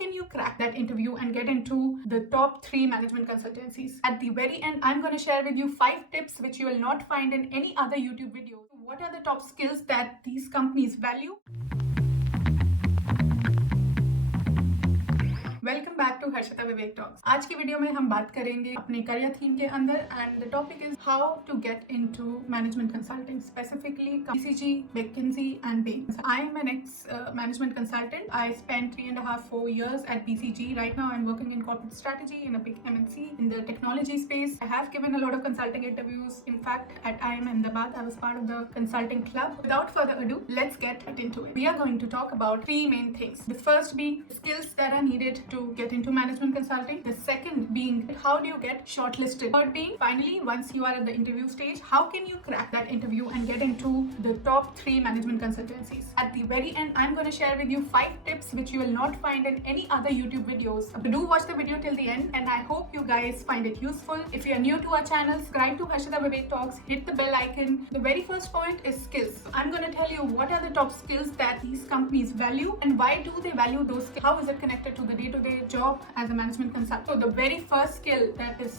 can you crack that interview and get into the top 3 management consultancies? At the very end, I'm going to share with you 5 tips which you will not find in any other YouTube video. What are the top skills that these companies value? Welcome back to Harshita Vivek talks. आज की video में हम बात करेंगे अपने career theme के अंदर and the topic is how to get into management consulting, specifically BCG, McKinsey and Bain. I am an ex-management consultant. I spent 3.5-4 years at BCG. Right now I'm working in corporate strategy in a big MNC in the technology space. I have given a lot of consulting interviews. In fact, at IIM Ahmedabad, I was part of the consulting club. Without further ado, let's get into it. We are going to talk about 3 main things. The first being skills that are needed to get into management consulting. The second being how do you get shortlisted. Third being finally once you are at the interview stage, how can you crack that interview and get into the top 3 management consultancies. At the very end, I'm going to share with you 5 tips which you will not find in any other YouTube videos. Do watch the video till the end and I hope you guys find it useful. If you are new to our channel, subscribe to Harshita Vivek Talks, hit the bell icon. The very first point is skills. So I'm going to tell you what are the top skills that these companies value and why do they value those skills. How is it connected to the day-to-day job as a management consultant. So the very first skill that is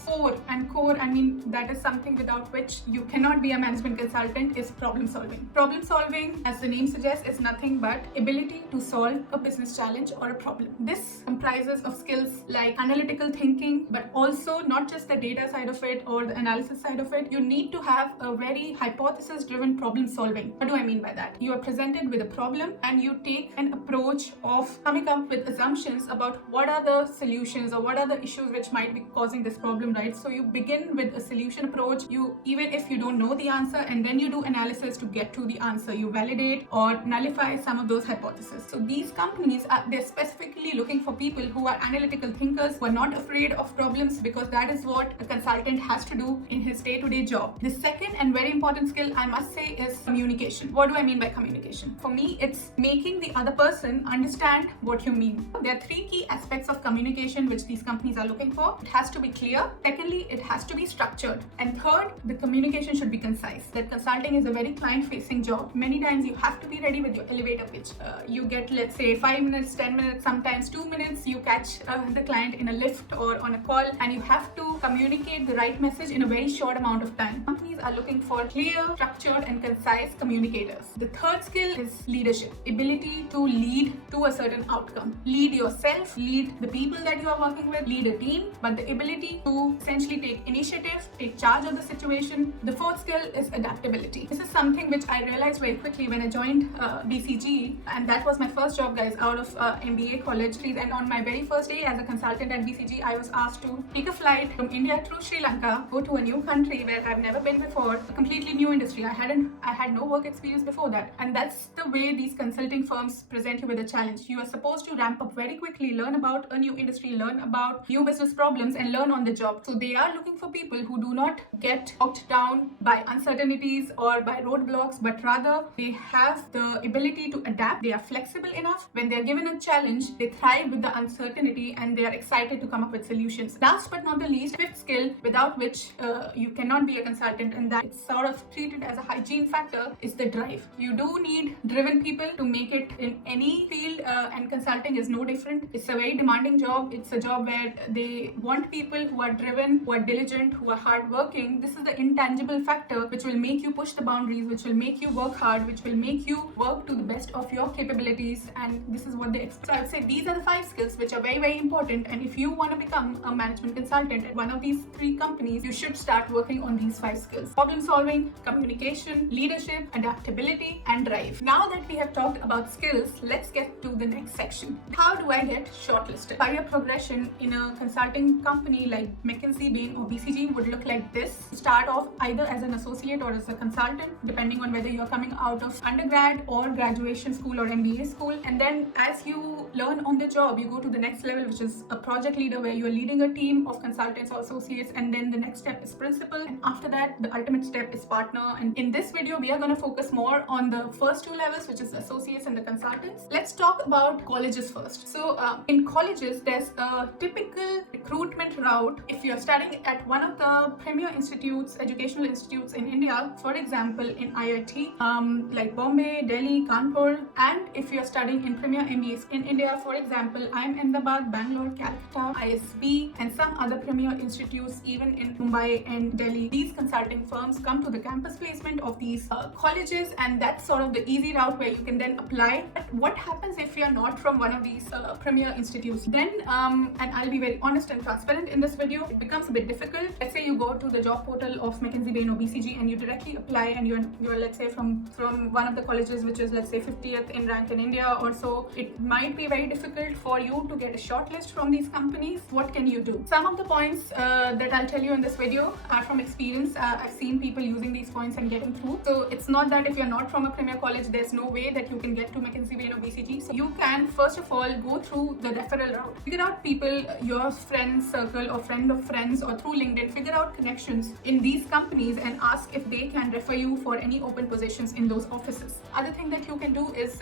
core, I mean that is something without which you cannot be a management consultant, is problem solving. Problem solving, as the name suggests, is nothing but ability to solve a business challenge or a problem. This comprises of skills like analytical thinking, but also not just the data side of it or the analysis side of it. You need to have a very hypothesis driven problem solving. What do I mean by that? You are presented with a problem and you take an approach of coming up with assumptions about what are the solutions or what are the issues which might be causing this problem, right? So you begin with a solution approach. You, even if you don't know the answer, and then you do analysis to get to the answer. You validate or nullify some of those hypotheses. So these companies they're specifically looking for people who are analytical thinkers, who are not afraid of problems, because that is what a consultant has to do in his day-to-day job. The second and very important skill I must say is communication. What do I mean by communication? For me, it's making the other person understand what you mean. There are 3 key aspects of communication which these companies are looking for. It has to be clear. Secondly, it has to be structured. And third, the communication should be concise. That consulting is a very client-facing job. Many times you have to be ready with your elevator pitch. You get, let's say, 5 minutes, 10 minutes, sometimes 2 minutes. You catch the client in a lift or on a call, and you have to communicate the right message in a very short amount of time. Companies are looking for clear, structured, and concise communicators. The third skill is leadership. Ability to lead to a certain outcome. Lead yourself, lead the people that you are working with, lead a team, but the ability to essentially take initiative, take charge of the situation. The fourth skill is adaptability. This is something which I realized very quickly when I joined BCG, and that was my first job, guys, out of MBA college. And on my very first day as a consultant at BCG, I was asked to take a flight from India through Sri Lanka, go to a new country where I've never been before, a completely new industry. I had no work experience before that, and that's the way these consulting firms present you with a challenge. You are supposed to ramp up very quickly, learn about a new industry, learn about new business problems, and learn on the job. So they are looking for people who do not get bogged down by uncertainties or by roadblocks, but rather they have the ability to adapt. They are flexible enough. When they are given a challenge, they thrive with the uncertainty and they are excited to come up with solutions. Last but not the least, fifth skill without which you cannot be a consultant, and that it's sort of treated as a hygiene factor, is the drive. You do need driven people to make it in any field, and consulting is no different. It's a very demanding job. It's a job where they want people who are driven, who are diligent, who are hardworking. This is the intangible factor which will make you push the boundaries, which will make you work hard, which will make you work to the best of your capabilities, and this is what they expect. So I would say these are the 5 skills which are very, very important, and if you want to become a management consultant at one of these 3 companies, you should start working on these 5 skills: problem solving, communication, leadership, adaptability, and drive. Now that we have talked about skills, let's get to the next section. How do I get shortlisted? Career progression in a consulting company like McKinsey, Bain, or BCG would look like this. Start off either as an associate or as a consultant, depending on whether you're coming out of undergrad or graduation school or MBA school. And then as you learn on the job, you go to the next level, which is a project leader, where you're leading a team of consultants or associates, and then the next step is principal, and after that the ultimate step is partner. And in this video we are going to focus more on the first 2 levels, which is associates and the consultants. Let's talk about colleges first. So in colleges, there's a typical recruitment route. If you're studying at one of the premier institutes, educational institutes in India, for example, in IIT, like Bombay, Delhi, Kanpur, and if you're studying in premier MBAs in India, for example, IIM Ahmedabad, Bangalore, Calcutta, ISB, and some other premier institutes, even in Mumbai and Delhi, these consulting firms come to the campus placement of these colleges, and that's sort of the easy route where you can then apply. But what happens if you're not from one of these premier institutes? Then, and I'll be very honest and transparent in this video, it becomes a bit difficult. Let's say you go to the job portal of McKinsey, Bain, or BCG, and you directly apply, and you're let's say from one of the colleges which is, let's say, 50th in rank in India or so. It might be very difficult for you to get a shortlist from these companies. What can you do? Some of the points that I'll tell you in this video are from experience. I've seen people using these points and getting through. So it's not that if you're not from a premier college, there's no way that you can get to McKinsey, Bain, or BCG. So you can first of all go through the referral route. Figure out people, your friend circle or friend of friends, or through LinkedIn, figure out connections in these companies and ask if they can refer you for any open positions in those offices. Other thing that you can do is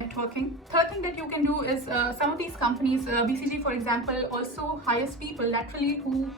networking. Third thing that you can do is some of these companies, BCG for example, also hires people laterally who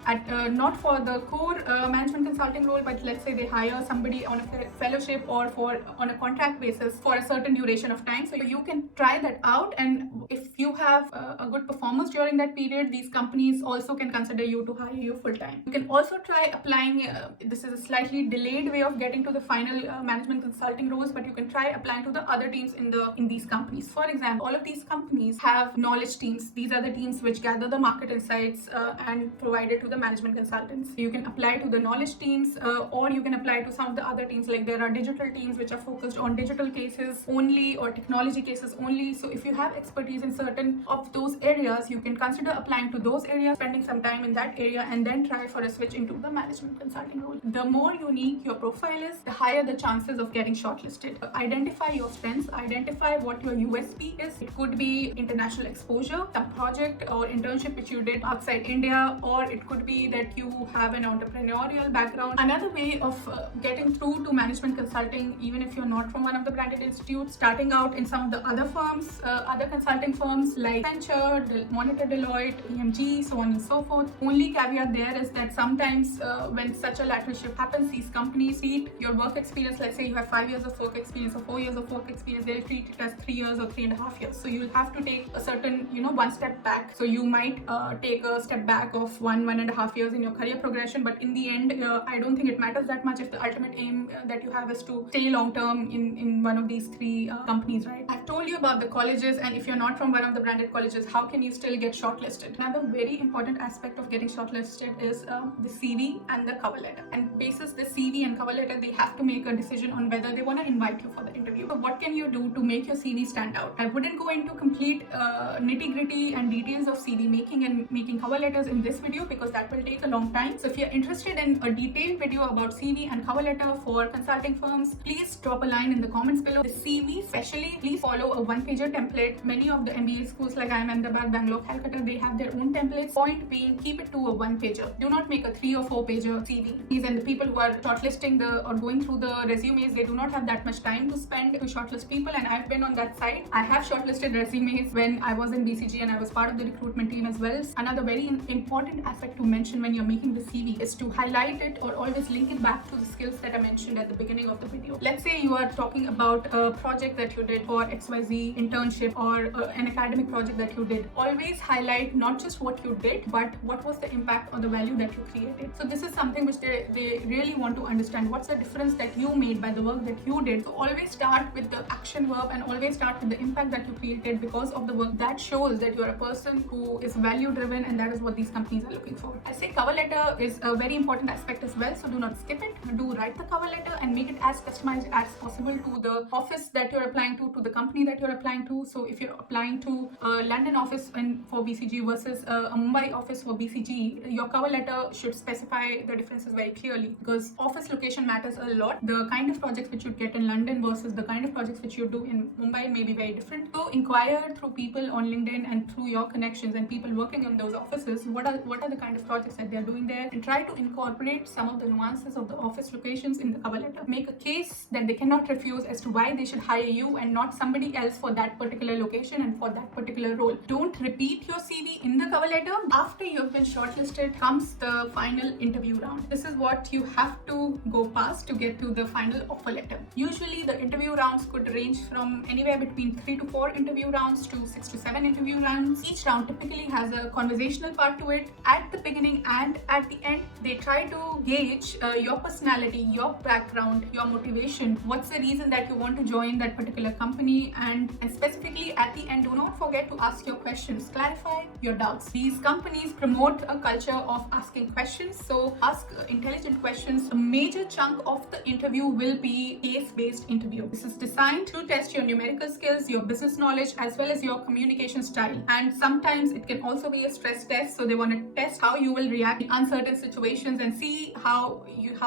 not for the core management consulting role, but let's say they hire somebody on a fellowship or on a contract basis for a certain duration of time. So you can try that out, and if you have a good performance during that period, these companies also can consider you to hire you full time. You can also try applying. This is a slightly delayed way of getting to the final management consulting roles, but you can try applying to the other teams in these companies. For example, all of these companies have knowledge teams. These are the teams which gather the market insights and provide it to the management consultants. You can apply to the knowledge teams, or you can apply to some of the other teams. Like there are digital teams which are focused on digital cases only or technology cases only. So if you have expertise in certain of those areas, you can consider applying to those areas, spending some time in that area, and then try for a switch into the management consulting role. The more unique your profile is, the higher the chances of getting shortlisted. Identify your strengths, identify what your USP is. It could be international exposure, some project or internship which you did outside India, or it could be that you have an entrepreneurial background. Another way of getting through to management consulting, even if you're not from one of the branded institutes, starting out in some of the other firms, other consulting firms like Accenture, Monitor, Deloitte, EMG, so on and so forth. Only caveat there is that sometimes when such a lateral shift happens, these companies treat your work experience, let's say you have 5 years of work experience or 4 years of work experience, they'll treat it as 3 years or 3.5 years. So you'll have to take a certain, one step back. So you might take a step back of 1.5 years in your career progression, but in the end, I don't think it matters that much if the ultimate aim that you have is to stay long term in one of these three companies, right? I've told you about the colleges, and if you're not from one of the branded colleges, how can you still get shortlisted? Another very important aspect of getting shortlisted is the CV and the cover letter. And basis the CV and cover letter, they have to make a decision on whether they want to invite you for the interview. So what can you do to make your CV stand out? I wouldn't go into complete nitty-gritty and details of CV making and making cover letters in this video because that will take a long time. So if you're interested in a detailed video about CV and cover letter for consulting firms, please drop a line in the comments below. The CV especially, please follow a one-pager template. Many of the MBA schools like IIM Ahmedabad, Bangalore, Calcutta, they have their own templates. Point being, keep it to a one-pager. Do not make a 3 or 4-pager CV. And the people who are shortlisting or going through the resumes, they do not have that much time to spend to shortlist people, and I've been on that side. I have shortlisted resumes when I was in BCG and I was part of the recruitment team as well. Another very important aspect to mention when you're making the CV is to highlight it or always link it back to the skills that I mentioned at the beginning of the video. Let's say you are talking about a project that you did or XYZ internship or an academic project that you did. Always highlight not just what you did, but what was the impact or the value that you created. So this is something which they really want to understand. What's the difference that you made by the work that you did? So always start with the action verb and always start with the impact that you created because of the work. That shows that you're a person who is value driven, and that is what these companies are looking for. I say cover letter is a very important aspect as well, so do not skip it. Do write the cover letter and make it as customized as possible to the office that you're applying to the company that you're applying to. So if you're applying to a London office for BCG versus a Mumbai office for BCG, your cover letter should specify the differences very clearly because office location matters a lot. The kind of projects which you get in London versus the kind of projects which you do in Mumbai may be very different. So inquire through people on LinkedIn and through your connections and people working in those offices, what are the kind of projects that they're doing there, and try to incorporate some of the nuances of the office locations in the cover letter. Make a case that they cannot refuse as to why they should hire you and not somebody else for that particular location and for that particular role. Don't repeat your CV in the cover letter. After you've been shortlisted comes the final interview round. This is what you have to go past to get to the final offer letter. Usually the interview rounds could range from anywhere between 3 to 4 interview rounds to 6 to 7 interview rounds. Each round typically has a conversational part to it. At the beginning and at the end, they try to gauge your personality, your background, your motivation. What's the reason that you want to join that particular company? And specifically at the end, do not forget to ask your questions. Clarify your doubts. These companies promote a culture of asking questions, so ask intelligent questions. A major chunk of the interview will be case-based interview. This is designed to test your numerical skills, your business knowledge, as well as your communication style. And sometimes it can also be a stress test, so they want to test how you will react in uncertain situations and see how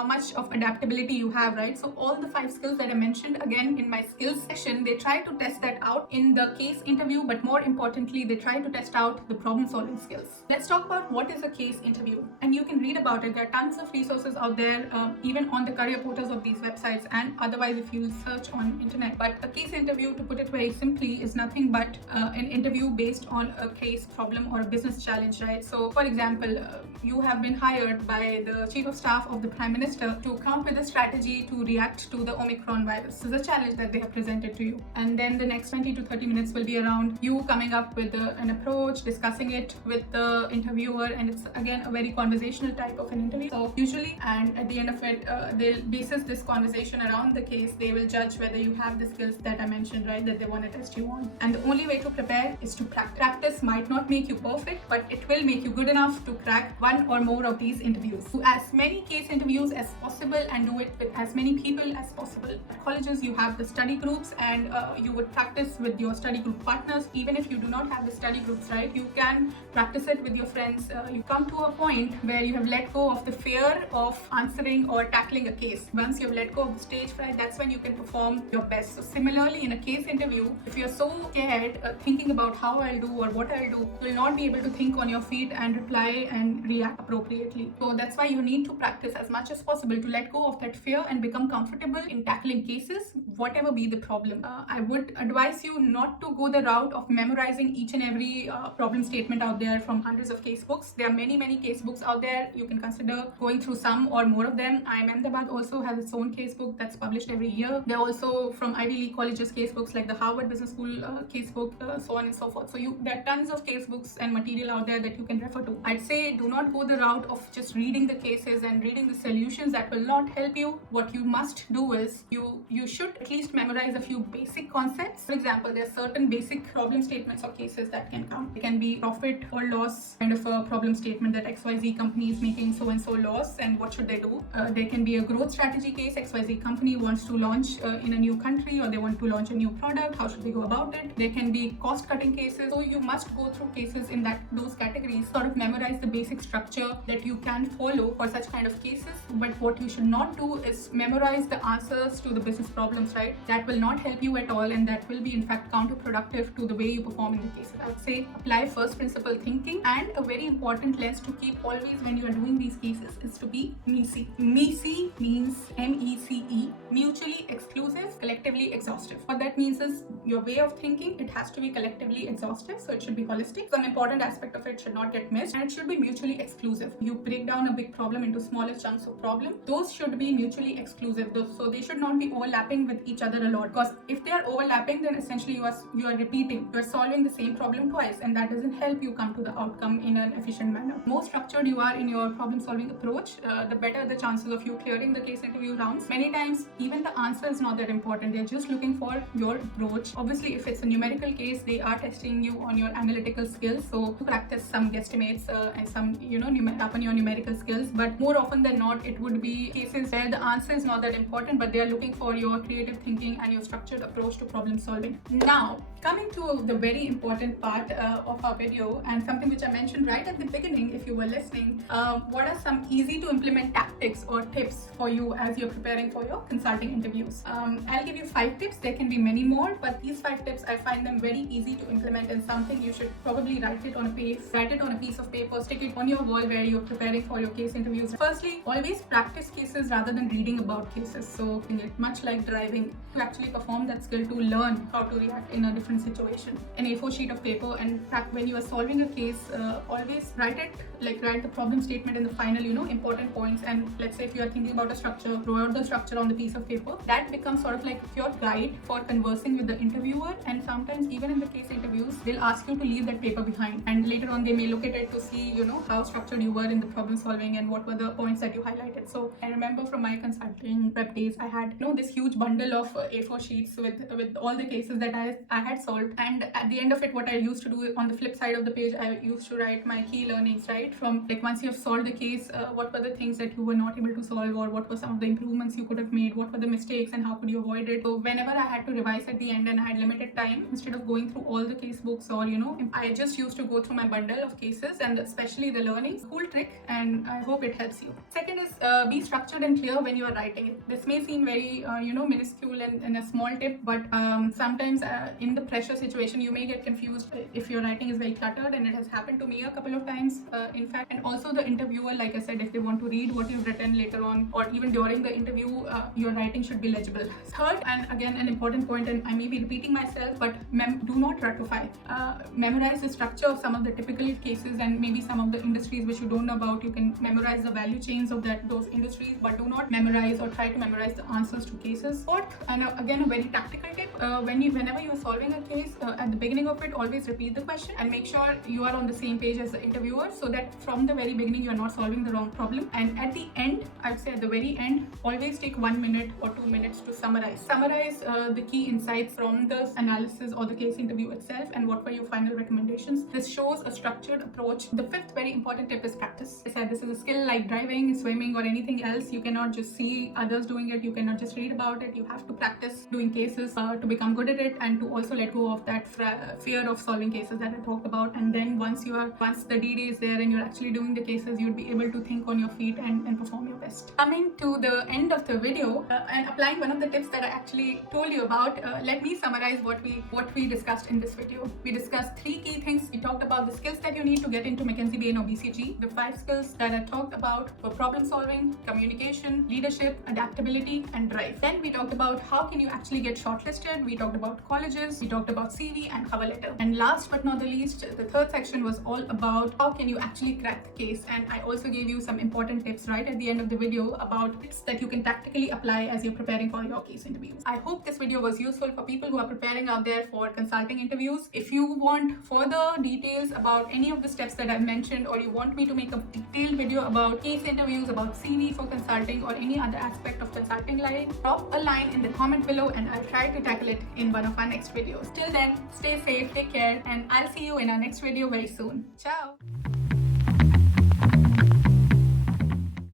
much of adaptability you have, right? So all the 5 skills that I mentioned again in my skills section, they try to test that out in the case interview, but more importantly, they try to test out the problem solving skills. Let's talk about what is a case interview, and you can read about it. There are tons of resources out there, even on the career portals of these websites, and otherwise if you search on internet. But a case interview, to put it very simply, is nothing but an interview based on a case, problem, or a business challenge, right? So for example, you have been hired by the Chief of Staff of the Prime Minister to come up with a strategy to react to the Omicron virus. This is a challenge that they have presented to you. And then the next 20 to 30 minutes will be around you coming up with an approach, discussing it with the interviewer, and it's again a very conversational type of an interview. So usually, and at the end of it, they'll basis this conversation around the case, they will judge whether you have the skills that I mentioned, right, that they want to test you on. And the only way to prepare is to practice. Practice might not make you perfect, but it will make you good enough to crack one or more of these interviews. Do as many case interviews as possible and do it with as many people as possible. At colleges, you have the study groups, and you would practice with your study group partners. Even if you do not have the study groups, right, you can practice it with your friends. You come to a point where you have let go of the fear of answering or tackling a case. Once you've let go of the stage fright, that's when you can perform your best. So similarly, in a case interview, if you're so scared thinking about how I'll do or what I'll do, you'll not be able to think on your feet and reply and react appropriately. So that's why you need to practice as much as possible to let go of that fear and become comfortable in tackling cases, whatever be the problem. I would advise you not to go the route of memorizing each and every problem statement out there from hundreds of case books. There are many case books out there. You can consider going through some or more of them. IIM Ahmedabad also has its own case book that's published every year. There are also from Ivy League colleges case books like the Harvard Business School case book, so on and so forth. So there are tons of case books and material out there that you can refer to. I'd say do not go the route of just reading the cases and reading the solutions. That will not help you. What you must do is you should at least memorize a few basic concepts. For example, there are certain basic problem statements or cases that can come. It can be profit or loss kind of a problem statement that XYZ company is making so and so loss, and what should they do. There can be a growth strategy case. XYZ company wants to launch in a new country, or they want to launch a new product. How should they go about it? There can be cost cutting cases. So you must go through cases in those categories, sort of memorize the basic structure that you can follow for such kind of cases. But what you should not do is memorize the answers to the business problems, right? That will not help you at all, and that will be in fact counterproductive to the way you perform in the cases. I would say apply first principle thinking, and a very important lens to keep always when you are doing these cases is to be MECE. MECE means MECE, mutually exclusive, collectively exhaustive. What that means is your way of thinking, it has to be collectively exhaustive, so it should be holistic. Some important aspect of it should not get missed, and it should be mutually exclusive. You break down a big problem into smaller chunks of problem. Those should be mutually exclusive, so they should not be overlapping with each other a lot, because if they are overlapping, then essentially you are repeating, you are solving the same problem twice, and that doesn't help you come to the outcome in an efficient manner. The more structured you are in your problem solving approach, the better the chances of you clearing the case interview rounds. Many times even the answer is not that important, they're just looking for your approach. Obviously, if it's a numerical case, they are testing you on your analytical skills, so to practice some guesstimates and some upon your numerical skills. But more often than not, it would be cases where the answer is not that important, but they are looking for your creative thinking and your structured approach to problem solving. Now, coming to the very important part of our video, and something which I mentioned right at the beginning if you were listening, what are some easy to implement tactics or tips for you as you're preparing for your consulting interviews. I'll give you 5 tips. There can be many more, but these 5 tips, I find them very easy to implement, and something you should probably write it on a piece of paper, stick it on your wall where you're preparing for your case interviews. Firstly, always practice cases rather than reading about cases. So much like driving, to actually perform that skill, to learn how to react in a different situation. An A4 sheet of paper, and when you are solving a case, always write the problem statement in the final, important points. And let's say if you are thinking about a structure, draw out the structure on the piece of paper. That becomes sort of like your guide for conversing with the interviewer. And sometimes even in the case interviews, they'll ask you to leave that paper behind, and later on they may look at it to see how structured you were in the problem solving and what were the points that you highlighted. So I remember from my consulting prep days, I had this huge bundle of A4 sheets with all the cases that I had solved. And at the end of it, what I used to do on the flip side of the page, I used to write my key learnings, right? From once you have solved the case, what were the things that you were not able to solve, or what were some of the improvements you could have made, what were the mistakes and how could you avoid it. So whenever I had to revise at the end and I had limited time, instead of going through all the case books, or I just used to go through my bundle of cases, and especially the learnings. Cool trick, and I hope it helps you. Second is be structured and clear when you are writing it. This may seem very minuscule and a small tip, but sometimes in the pressure situation you may get confused if your writing is very cluttered, and it has happened to me a couple of times, in fact. And also the interviewer, like I said, if they want to read what you've written later on or even during the interview, your writing should be legible. Third, and again an important point, and I may be repeating myself, but do not ratify. Memorize the structure of some of the typical cases and maybe some of the industries which you don't know about. You can memorize the value chains of those industries, but do not memorize or try to memorize the answers to cases. Fourth, and again a very tactical tip, whenever you are solving a case, at the beginning of it, always repeat the question and make sure you are on the same page as the interviewer, so that from the very beginning you are not solving the wrong problem. And at the end, I'd say at the very end, always take 1 minute or 2 minutes to summarize the key insights from the analysis or the case interview itself, and what were your final recommendations. This shows a structured approach. The fifth very important tip is practice. I said this is a skill like driving, swimming, or anything else. You cannot just see others doing it, you cannot just read about it. You have to practice doing cases to become good at it, and to also let go of that fear of solving cases that I talked about. And then once the D-Day is there and you're actually doing the cases, you'll be able to think on your feet and perform your best. Coming to the end of the video, and applying one of the tips that I actually told you about, let me summarize what we discussed in this video. We discussed 3 key things. We talked about the skills that you need to get into McKinsey, Bain, or BCG. The 5 skills that I talked about were problem solving, communication, leadership, adaptability, and drive. Then we talked about how can you actually get shortlisted. We talked about colleges, we talked about CV and cover letter. And last but not the least, the third section was all about how can you actually crack the case. And I also gave you some important tips right at the end of the video about tips that you can tactically apply as you're preparing for your case interviews. I hope this video was useful for people who are preparing out there for consulting interviews. If you want further details about any of the steps that I've mentioned, or you want me to make a detailed video about case interviews, about CV for consulting, or any other aspect of consulting life, drop a line in the comment below and I'll try to tackle it in one of our next videos. Till then, stay safe, take care, and I'll see you in our next video very soon. Ciao!